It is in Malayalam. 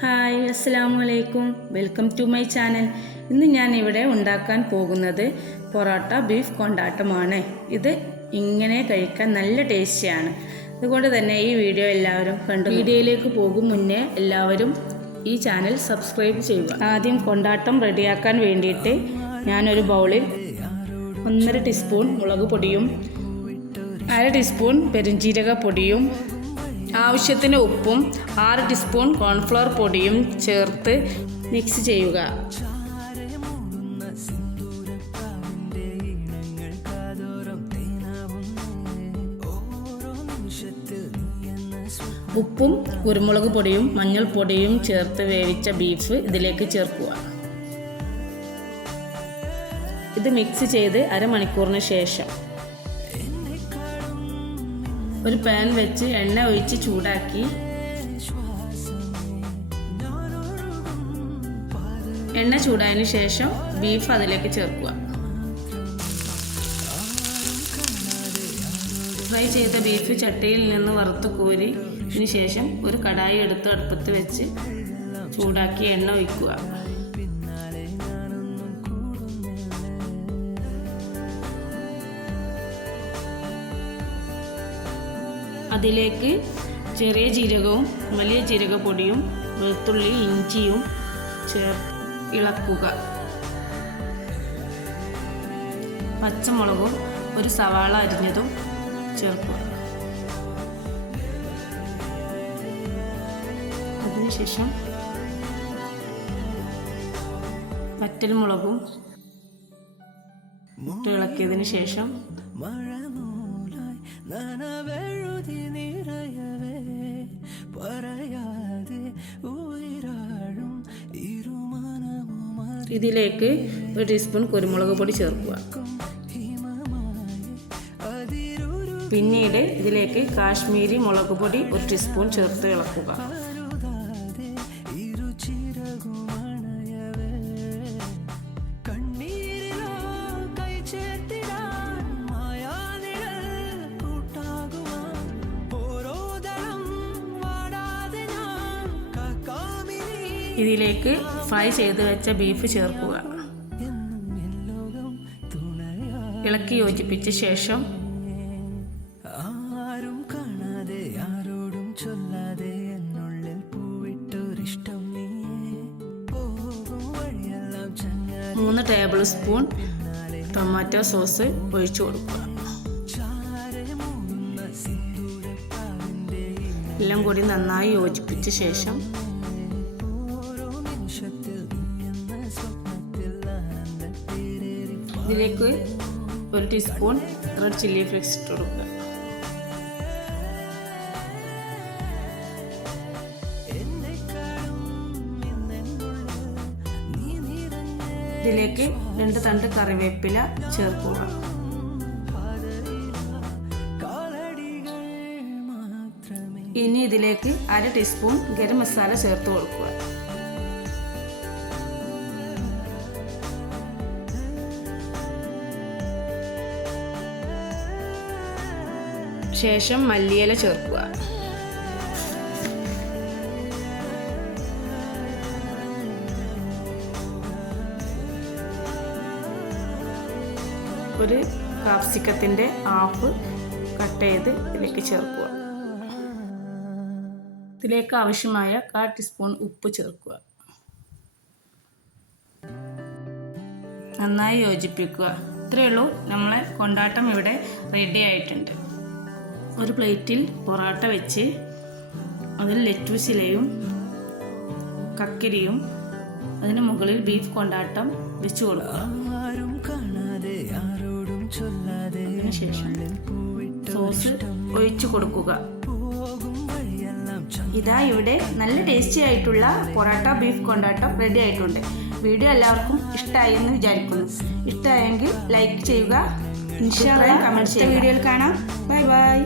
ഹായ്, അസ്സലാമു അലൈക്കും. Welcome to my channel. ഇന്ന് ഞാൻ ഇവിടെ ഉണ്ടാക്കാൻ പോകുന്നത് പൊറോട്ട ബീഫ് കൊണ്ടാട്ടമാണ്. ഇത് ഇങ്ങനെ കഴിക്കാൻ നല്ല ടേസ്റ്റിയാണ്. അതുകൊണ്ട് തന്നെ ഈ വീഡിയോ എല്ലാവരും കണ്ടു. വീഡിയോയിലേക്ക് പോകും മുന്നേ എല്ലാവരും ഈ ചാനൽ സബ്സ്ക്രൈബ് ചെയ്യുക. ആദ്യം കൊണ്ടാട്ടം റെഡിയാക്കാൻ വേണ്ടിയിട്ട് ഞാനൊരു ബൗളിൽ 1.5 ടീസ്പൂൺ മുളക് പൊടിയും 1/2 ടീസ്പൂൺ പെരുംജീരക പൊടിയും ആവശ്യത്തിന് ഉപ്പും 6 ടീസ്പൂൺ കോൺഫ്ലവർ പൊടിയും ചേർത്ത് മിക്സ് ചെയ്യുക. ഉപ്പും കുരുമുളക് പൊടിയും മഞ്ഞൾപ്പൊടിയും ചേർത്ത് വേവിച്ച ബീഫ് ഇതിലേക്ക് ചേർക്കുക. ഇത് മിക്സ് ചെയ്ത് അരമണിക്കൂറിന് ശേഷം ഒരു പാൻ വെച്ച് എണ്ണ ഒഴിച്ച് ചൂടാക്കി എണ്ണ ചൂടായതിനു ശേഷം ബീഫ് അതിലേക്ക് ചേർക്കുക. ഫ്രൈ ചെയ്ത ബീഫ് ചട്ടിയിൽ നിന്ന് വറുത്ത് കോരിയതിനു ശേഷം ഒരു കടായി എടുത്ത് അടുപ്പത്ത് വെച്ച് ചൂടാക്കി എണ്ണ ഒഴിക്കുക. അതിലേക്ക് ചെറിയ ജീരകവും വലിയ ജീരകപ്പൊടിയും വെളുത്തുള്ളി ഇഞ്ചിയും ഇളക്കുക. പച്ചമുളകും ഒരു സവാള അരിഞ്ഞതും ചേർക്കുക. അതിനുശേഷം വറ്റൽമുളകും ഇളക്കിയതിന് ശേഷം ഇതിലേക്ക് 1 ടീസ്പൂൺ കുരുമുളക് പൊടി ചേർക്കുക. പിന്നീട് ഇതിലേക്ക് കാശ്മീരി മുളക് പൊടി 1 ടീസ്പൂൺ ചേർത്ത് ഇളക്കുക. ഇതിലേക്ക് ഫ്രൈ ചെയ്ത് വെച്ച ബീഫ് ചേർക്കുക. ഇളക്കി യോജിപ്പിച്ച ശേഷം മൂന്ന് ടേബിൾ സ്പൂൺ ടൊമാറ്റോ സോസ് ഒഴിച്ചു കൊടുക്കുക. എല്ലാം കൂടി നന്നായി യോജിപ്പിച്ച ശേഷം ഇതിലേക്ക് 1 ടീസ്പൂൺ റെഡ് ചില്ലി ഫ്ലേക്സ് ഇട്ട് കൊടുക്കുക. ഇതിലേക്ക് 2 തണ്ട് കറിവേപ്പില ചേർക്കുക. ഇനി ഇതിലേക്ക് 1/2 ടീസ്പൂൺ ഗരം മസാല ചേർത്ത് കൊടുക്കുക. ശേഷം മല്ലിയില ചേർക്കുക. ഒരു കാപ്സിക്കത്തിൻ്റെ ഹാഫ് കട്ട് ചെയ്ത് ഇതിലേക്ക് ചേർക്കുക. ഇതിലേക്ക് ആവശ്യമായ 1/4 ടീസ്പൂൺ ഉപ്പ് ചേർക്കുക. നന്നായി യോജിപ്പിക്കുക. ഇത്രയേ ഉള്ളൂ, നമ്മളെ കൊണ്ടാട്ടം ഇവിടെ റെഡി ആയിട്ടുണ്ട്. ഒരു പ്ലേറ്റിൽ പൊറോട്ട വെച്ച് അതിൽ ലെറ്റൂസ് ഇലയും കക്കരിയും അതിന് മുകളിൽ ബീഫ് കൊണ്ടാട്ടം വെച്ച് കൊടുക്കുക. അതിനുശേഷം സോസ് ഒഴിച്ചു കൊടുക്കുക. ഇതാ ഇവിടെ നല്ല ടേസ്റ്റി ആയിട്ടുള്ള പൊറോട്ട ബീഫ് കൊണ്ടാട്ടം റെഡി ആയിട്ടുണ്ട്. വീഡിയോ എല്ലാവർക്കും ഇഷ്ടമായി എന്ന് വിചാരിക്കുന്നു. ഇഷ്ടമായെങ്കിൽ ലൈക്ക് ചെയ്യുക. ഇൻഷാ അല്ലാഹ് കമന്റ് ചെയ്യുക. വീഡിയോയിൽ കാണാം. Bye bye.